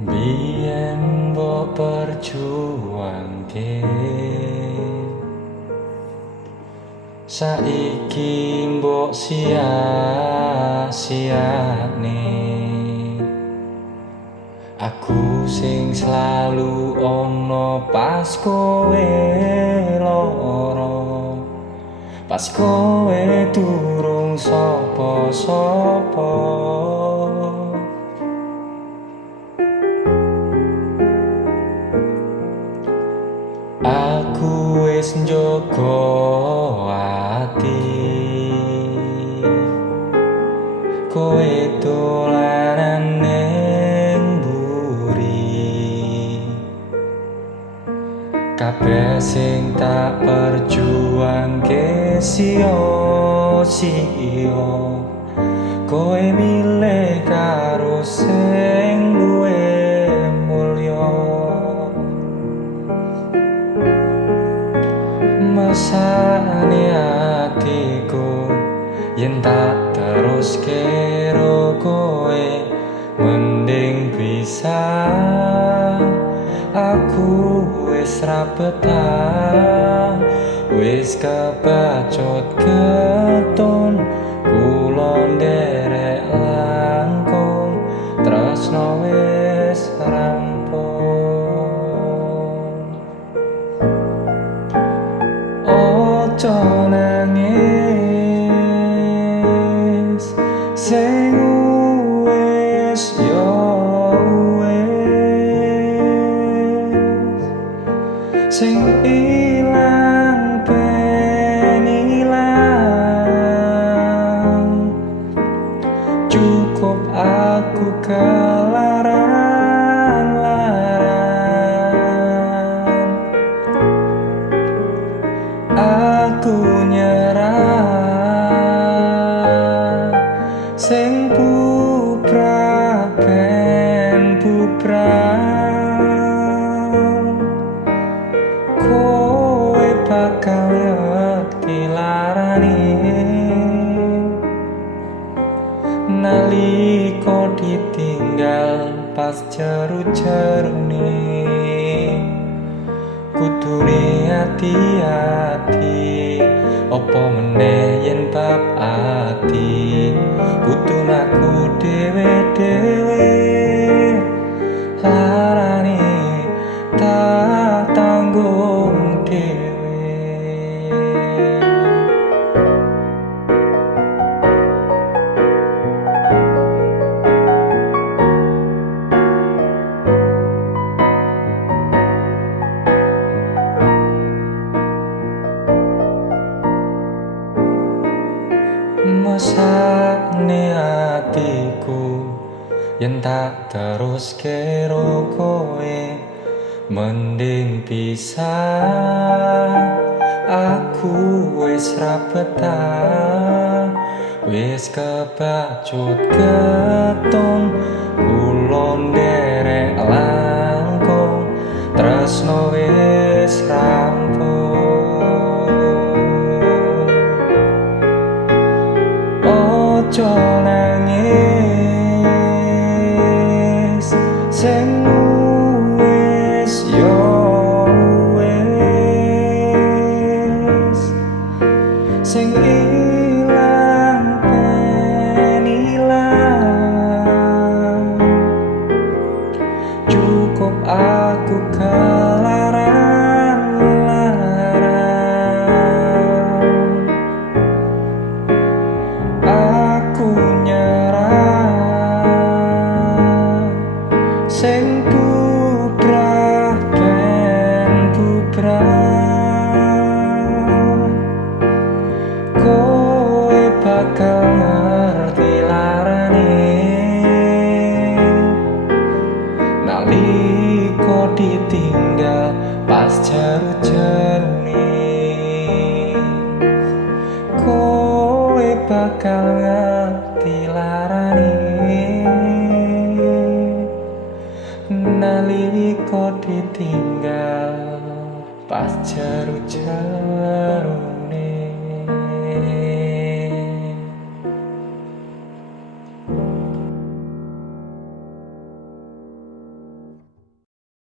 Biyen mbok perjuangke, saiki mbok sia-siane. Aku sing selalu ono pas kowe lara, pas kowe durung sapa-sapa. Aku wis njogo ati, kowe dolanan ning mburi. Kabeh sing tak perjuangke sia-sia, kowe milih karo sing luwih mulya. Mesane atiku yen tak teruske karo kowe, mending pisah. Aku wis ra betah, wis kebacut keton, kula nderek langkung, tresno wis rampung. Ojo nangis, sing wis yo wis, sing ilang ben ilang. Cukup aku kelaran-laran, aku nyerah, sing bubrah ben bubrah. Kowe bakal ngerti larane nalika ditinggal pas jeru-jerune. Kudune ati-ati, apa meneh yen bab ati, kudune aku dhewe-dhewe. Larane tak tanggung dhewe. Mesane atiku yen tak teruske karo kowe, mending pisah. Aku wis ra betah, wis kebacut keton, kula nderek langkung, tresno wis rampung. Ojo nangis, sing wis yo wis, sing ilang ben ilang. Cukup aku kelaran-laran, aku nyerah, sing bubrah ben bubrah. Kowe bakal ngerti larane nalika ditinggal pas jeru-jerune. Kowe bakal ngerti larane nalika ditinggal pas jeru-jerune.